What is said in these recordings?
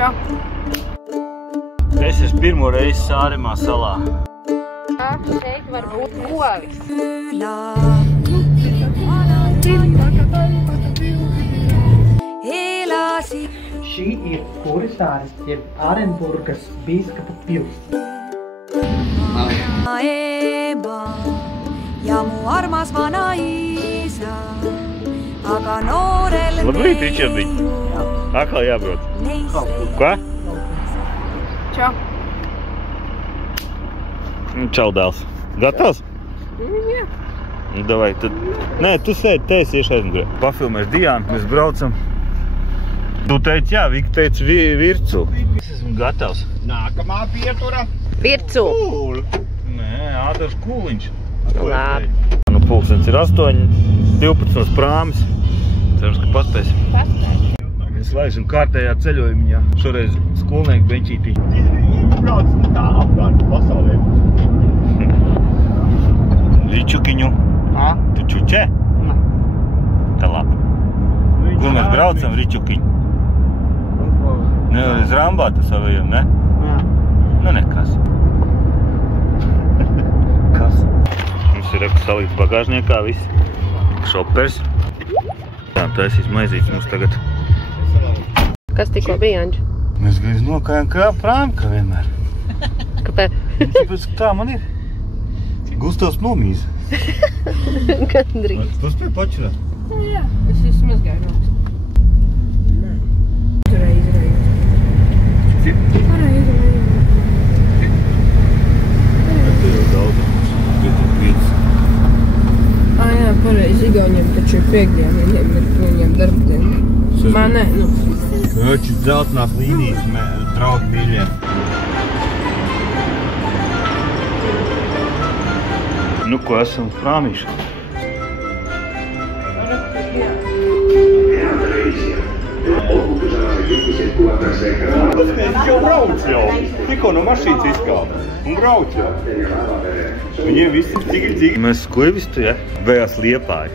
Čau. Es esmu pirmo reizi Sāremā salā. Šeit var būt govis. Šī ir Kurisāres jeb Ārenburgas bīskapa pils. Ja mu armas vana isa, aga noorel Labrīt, Ričardiņ. Atkal jābrauc. Ko? Čau. Čau, dēls. Gatavs? Jā. Davai, tad... Nē, tu sēdi, te es iešu aizmugurē. Pafilmēšu Diānu, mēs braucam. Tu teici, jā, Vika teica Vircu. Es esmu gatavs. Nākamā pietura. Vircu. Kūl. Nē, Ādars Kūliņš. Labi. Nu, pulkstens ir 8:12 prāmis. Cerams, ka paspēsim. Mēs laižam kārtējā ceļojumiņā. Šoreiz skolnieku beņķītī. Brauc tā apkārt pasaulē. Ričukiņu. Tu čučē? Tā labi. Kur mēs braucam, Ričukiņu? Nevar iz Rambātu savajiem, ne? Jā. Nu, nekas. Kas? Mums ir salīdz bagāžniekā viss. Šopers. Tā, taisīs maizītes mums tagad. Kas tikko bija, Anģi? Mēs gaiz nokājam kā prāmi, kā vienmēr. Kāpēc? Tāpēc, ka tā man ir. Gustavs nomīza. Gandrīz. Tu spēj pačurāt? Jā, es esmu mazgāju rokas. Nē. Izreiz. Tu jau daudz. Jā, pareizi. Igauniem taču ir piekdiena, viņiem darbdiena. Man nē, nu. Kači dzeltenās līnijas, draugi mīļie. Nu, ko esam prāmīši? Tas jau brauc jau. Tikko no mašīnas izkāpa. Un brauc jau. Viņiem visi dzigi. Mēs skuivistu, ja? Vējās Liepāja.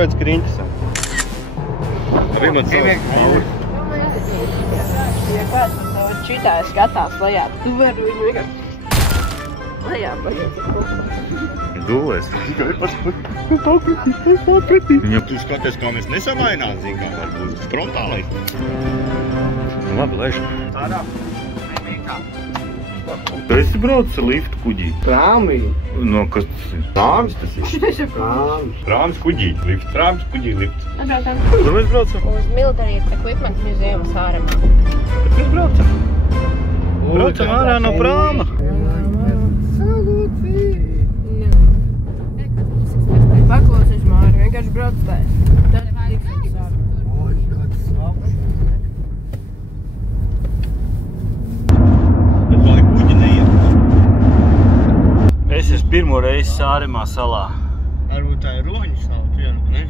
Pēc kriņķisam. Rimats savu. Ja kāds no savu čitā skatās lejā, tu vari viņu vienkārši lejā paiet. Dūlēs. Viņam tu skaties, kā mēs nesamainām, zin kā varbūt frontālais. Labi, laižu. Tādā. Tu esi braucis ar liftu kuģī? Prāmī. No, kas tas ir? Prāmis tas ir. Šitais ir Prāmī. Prāmis kuģī. Lift. Prāmis kuģī lift. atbraucam Kur mēs braucam? uz Military Equipment muzeum Sāremā. Kur mēs braucam? Braucam ārā no prāma. Paklausies, Māri, vienkārši brauc tās. Tad tiksim Sāremā. Oi, kāds slapš. Bet lai kuģi neiet. Es esmu pirmo reizi Sāremā salā. Varbūt tā ir roņu savu cienu, ne?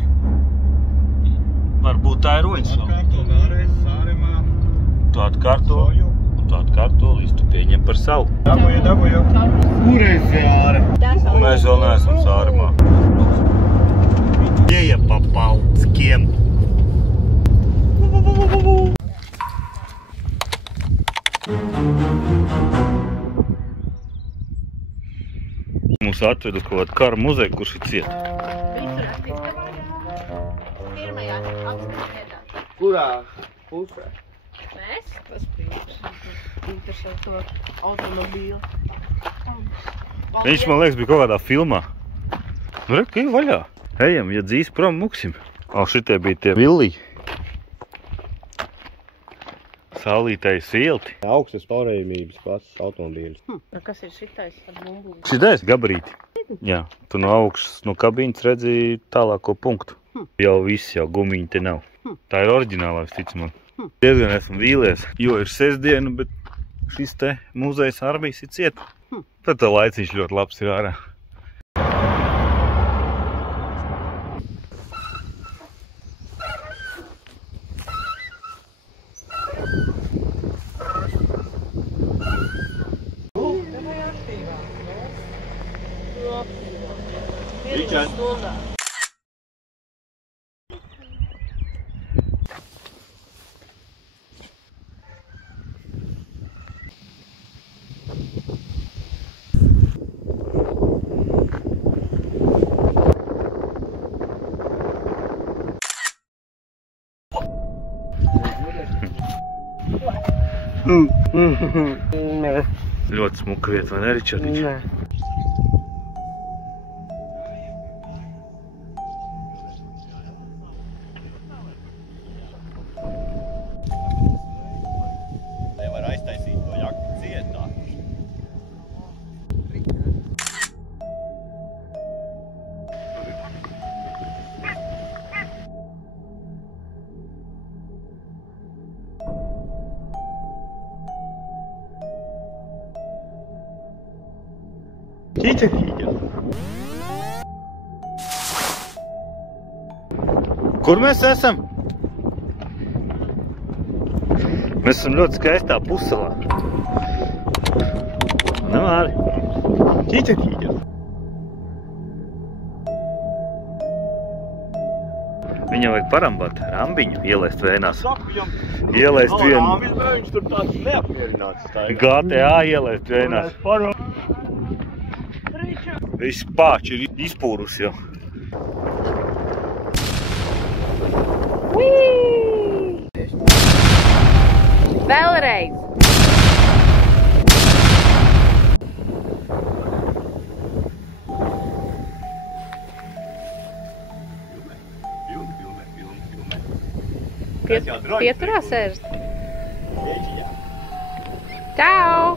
Varbūt tā ir roņas salā. Atkārto vēlreiz Sāremā. Tu atkārto, un tu atkārto, līdz tu pieņem par savu. Dabūju. Kur es Jāre? Mēs vēl neesam Sāremā. Ieja papau, s kiem? Mums atved uz kaut kādu kara muzeju, kurš ir ciet. Kurā pusē? Mēs? Tas bija interesanto automobīlu. Viņš, man liekas, bija kaut kādā filmā. Nu, re, ka ir vaļā. Ejam, ja dzīs prom, muksim. Šitie bija tie villī. Saulītēji silti. Augstas pārējumības klases automobīļus. Kas ir šitais ar bumbu? Šitais gabarīti. Jā, tu no augšas, no kabīnes redzi tālāko punktu. Jau viss, jau gumiņi te nav. Tā ir oriģinālā, visticamāk. Diezgan esmu vīlies, jo ir sestdiena, bet šis te muzejs armijas ir ciet. Tad tā laiciņš ļoti labs ir ārā. stundā. Nē. Ļoti smuka vieta, vai ne, Ričardiņš? Nē. Nevar aiztaisīt to jaktu cietā. Ķīķa. Kur mēs esam? Mēs esam ļoti skaistā pussalā. Nu, Māri. Ķīķa. Viņam vajag parambāt rambiņu, ielaist vēnās. Saku viņam, Ielaist vienu. viņš tur tāds neapmierināts staigā. GTA ielaist vēnās. Visi pāči ir izpūrus jau. Vēlreiz! Pieturā sēžat. Čau!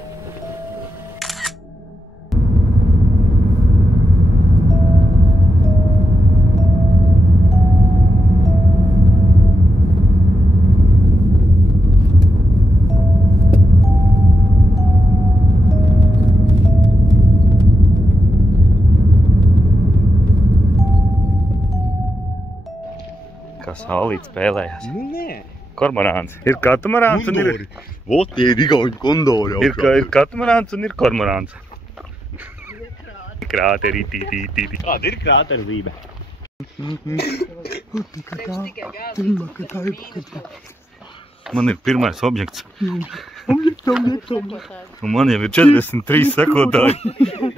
Kā saulīt spēlējās. Nu, nē. Kormorāns. Ir katamarāns un ir... Vot, tie ir igauņu kondori. Ir katamarāns un ir kormorāns. Krāteri, tī. Kāda ir krātervība? Man ir pirmais objekts. Un man jau ir 43 sekotāji.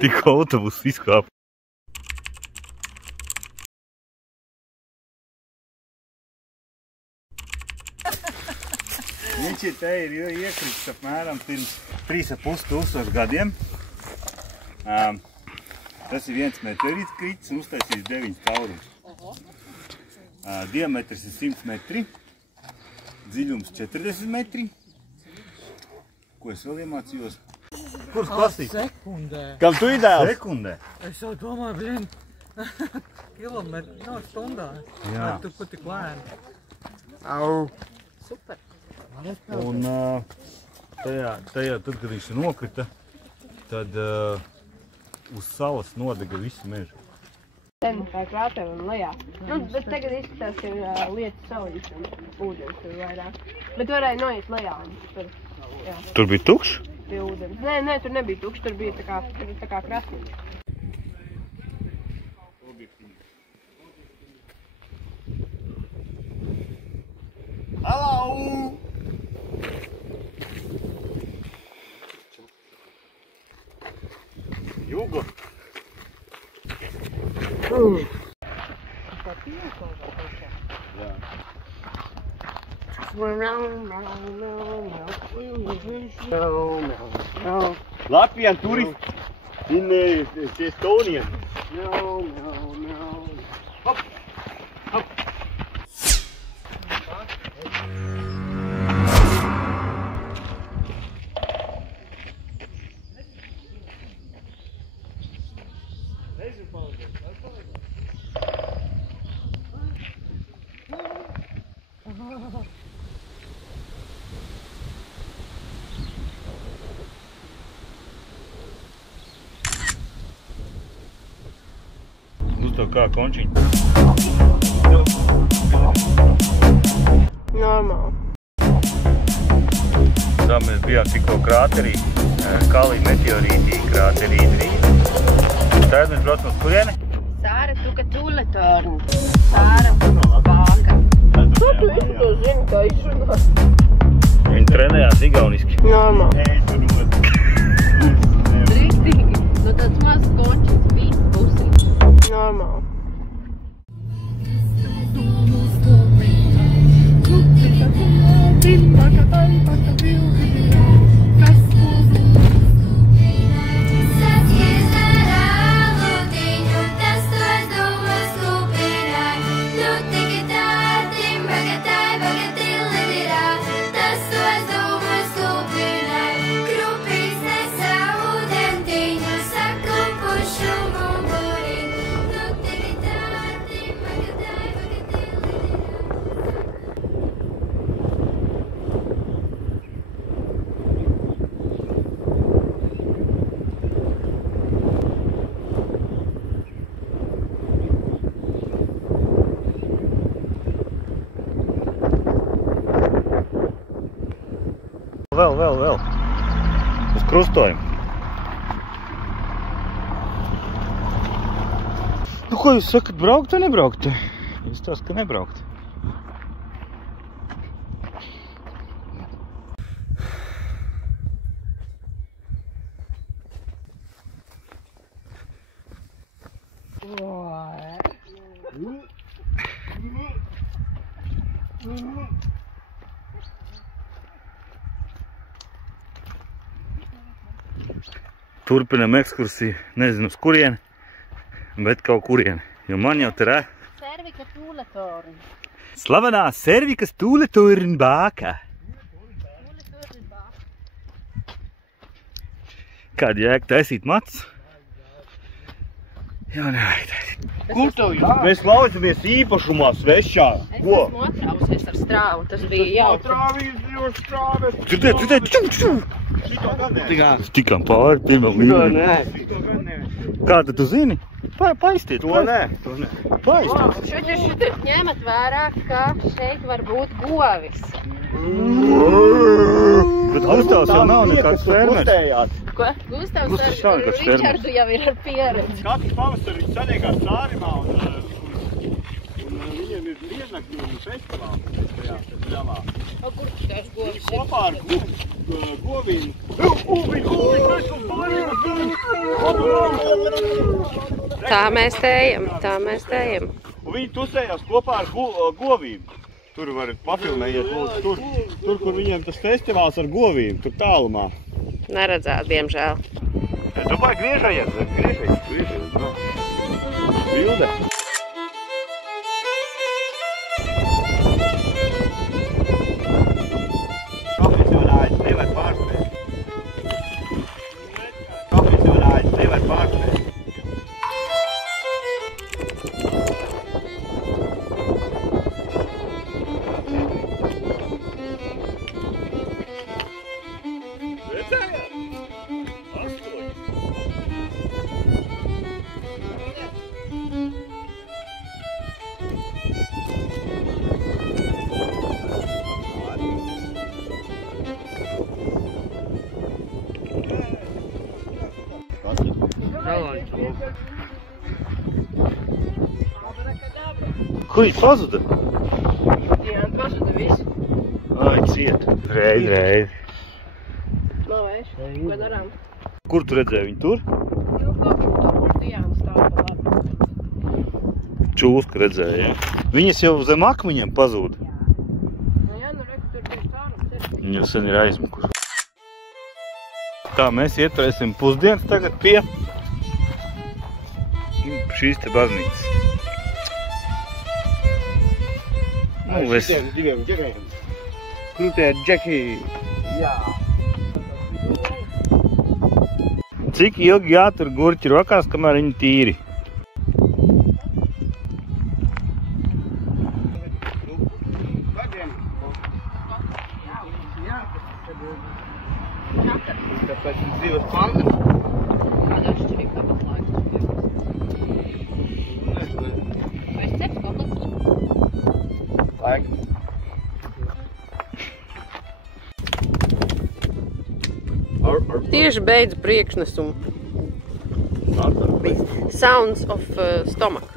Tik autobus izkāpa. Viņš ir te ir iekrits apmēram pirms 3,5 gadiem. Tas ir viens meteorīts krits un uztaisīs 9 caurumus. Diametrs ir 100 metri, dziļums 40 metri. Ko es vēl iemācījos? Kurš klasīs? Sekundē. Kam tu ideāls? Sekundē. Es jau domāju, kilometri, no stundā. Jā. Tu pat tik lēni. Au. Super. Un tajā, tad, kad viņš nokrita, tad uz salas nodega visu mežu. Ten kā krātev un lejā. Nu, bet tagad izskatās, ka ir lietas sauļas un ūdens tur vairāk. Bet varēja noiet lejā un tur, jā, Tur bija tukšs? pie ūdens. Nē, tur nebija tukšs, tur bija tā kā krasniņa. Hello! Jugo! Latvian tourist in Estonia. Hop! Hop! Tev kā končiņa? Normāli. Tā mēs bijām tikko krāterī, Kalī meteorītī krāterī 3. Tagad mēs braucam uz kurieni? Sāra Tukatula. Pūletorni. Ārmas bāka. Tu visu to zini, kā izrunāt. Viņi trenējās igauniski. Normāli. Riktīgi. Nu tāds mazs kočis, viss pusīt. Normāli. Vēl. Uz krustojumu. Nu, ko jūs sakat, braukt vai nebraukt? Jūs tās, ka nebraukt. Turpinam ekskursiju, nezinu uz kurieni, bet kaut kurieni. Jo man jau te Servika Pūletorni. slavenā Servikas Pūletorni bāka. Kāda jēga taisīt matus? Jā, nevajag taisīt. Kur tev jūs? Mēs laucamies īpašumā svešā. Ko? Es esmu atrausies ar strāvu, tas bija jautri. Trāvīs jau strāves. Dzirdēt, čum! Šito gan ne. Tikām pāri, pirmā līmenī. Šito gan ne. Kāda tu zini? Paistiet. To ne. Paistiet. Šeit ņemat vērā, ka šeit var būt govis. Bet Gustavs jau nav nekāds fermers. Ko? Gustavs Gustavs ar nav nekāds Ričardu jau ir ar pieredzi. Katru pavasari viņš saniekās Cārimā un viņiem ir lienakļu un festivāli tajā ļavā. O, kur tu tās govis? Kopā ar govīm. Tā mēs tējam. Un viņi tusējās kopā ar govīm. Tur varat pafilmējiet lūdzu. Tur, kur viņiem tas festivāls ar govīm, tur tālumā. Neredzēt, diemžēl. Tu vai griežajies. Bilde. Profesionāļs nevar pārspēt. Ko viņš pazuda? Jā, pazuda viss. Ai, ciet. Reiz. Nav vairs. Ko darām? Kur tu redzēji viņu tur? Nu, kaut kur tur Diana stāv pa labi. Čūska redzēja, ja? Viņas jau zem akmeņiem pazūda. Nu jā, nu reku tur tieši tārums ir. Viņa jau sen ir aizmukusi. Tā, mēs ieturēsim pusdienas tagad pie šīs te baznīcas. Šitiem diviem džekajiem. Krūtie džeki. Jā. Cik ilgi jātur gurķi rokās, kamēr viņi tīri? Tāpēc viņš dzīves pandas. Kāda atšķirība kāpēc laiks? Vai es cepu kaut kāds? Tieši beidz priekšnesumu. Sounds of stomach.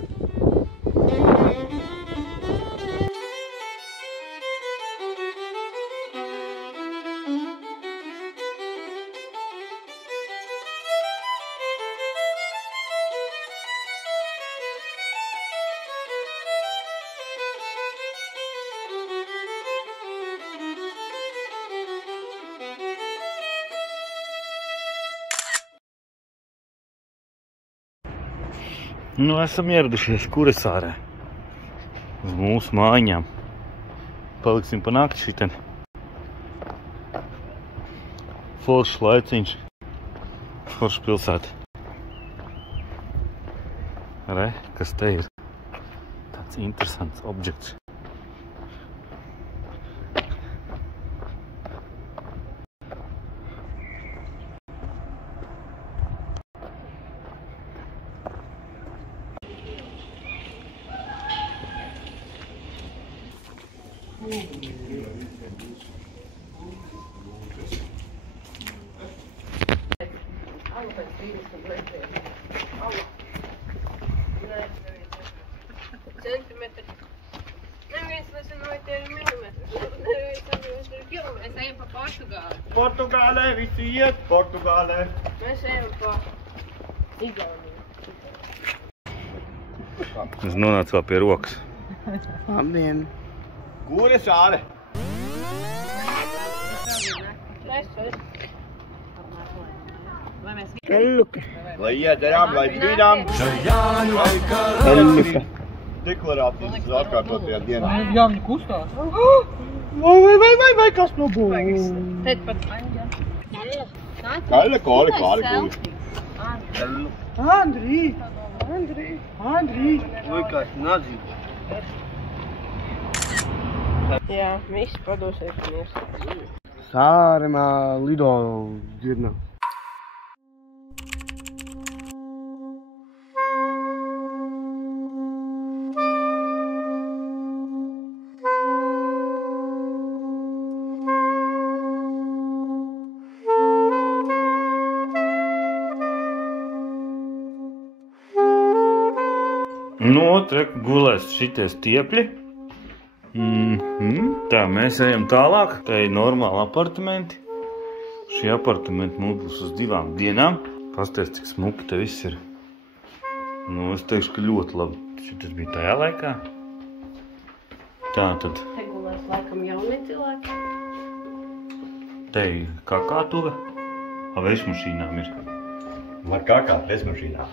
Nu, esam ieradušies Kuresārē. Uz mūsu mājiņām. Paliksim pa nakti šiten. Foršs laiciņš. Foršs pilsēta. Re, kas te ir? Tāds interesants objekts. Centimetri. Neviens nezinu, vai tie ir milimetri. Neviens nezinu, ir kilometri. Mēs ejam pa Portugāli. Portugālē visi iet, Portugālē. Mēs ejam pa Igauniju. Es nonācu vēl pie rokas. Labdien! Kuresāre. Kelluka! Lai iederām, lai dvinām. Kelluka! Deklarācijas atkārtotajā dienā. Jāņi kustās! Vai, kas nu būs? Tēt pat. Kaļa, koli. Andrī! Vai kas nazīt? Jā, visi padosies miers. Sāremā lido dzirnā. Nu, trek gulēs šitie stiepļi. Tā, mēs ejam tālāk. Te ir normāli apartamenti. Šie apartamenti mums būs uz 2 dienām. Pasties, cik smuki te viss ir. Nu, es teikšu, ka ļoti labi. Šitas bija tajā laikā. Tā tad. Te gulēs laikam jaunie cilvēki. Te ir kakātuve. Vešmašīnām ir. Var kakāt vesmašīnā.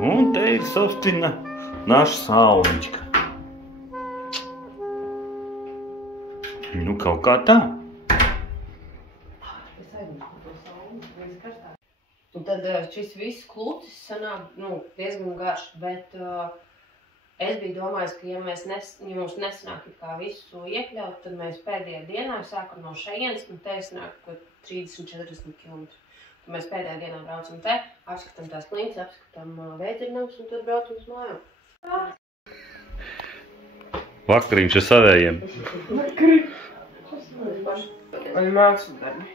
Un te ir Sostina naša sauniņķka. Nu, kaut kā tā. Un tad šis viss klucis sanāk, diezgan garš, bet es biju domājis, ka ja mums nesanāk kā visu iekļaut, tad mēs pēdējā dienā sākam no šejienes, un te sanāk, ko 30-40 km. Tad mēs pēdējā dienā braucam te, apskatām tās klints, apskatām vēdzirnavas, un tad braucam uz mājām. Vakariņš ar savējiem. Un mākslas darbi.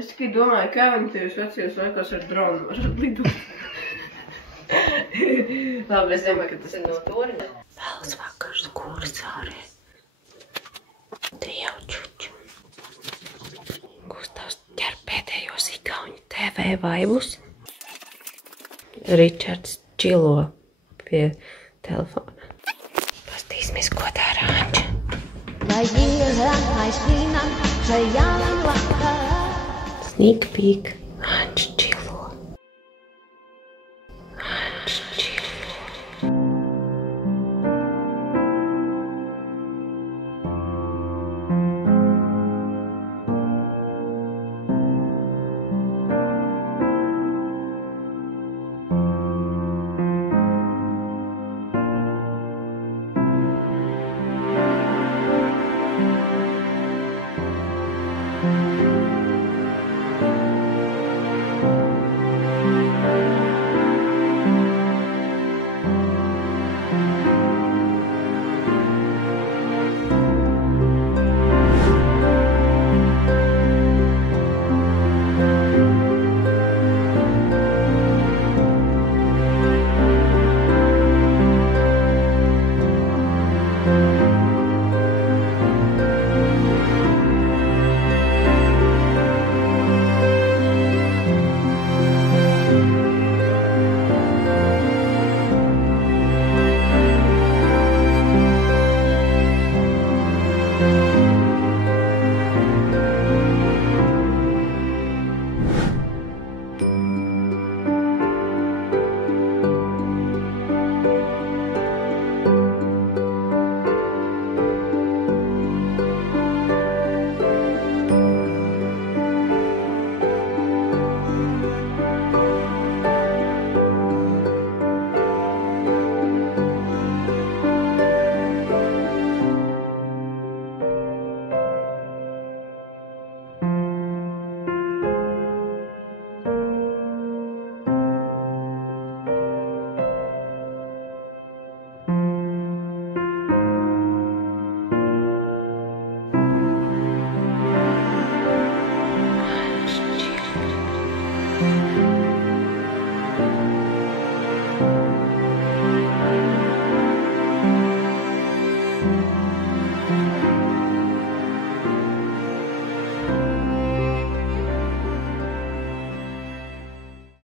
Es tikai domāju, kā viņi tajos vecajos laikos ar dronu var lidot. Labi, es domāju, ka tas ir no Torina. Vēlas vakars Kuresārē. Te jau čuču. Gustavs ķer pēdējos igauņu TV vaibus. Ričards čilo pie telefona. Pastīsimies, ko dara Anča. Vai dziedam, vai spīnam, šajā vakarā. Sneak peek. Anča čilo. Anča čilo.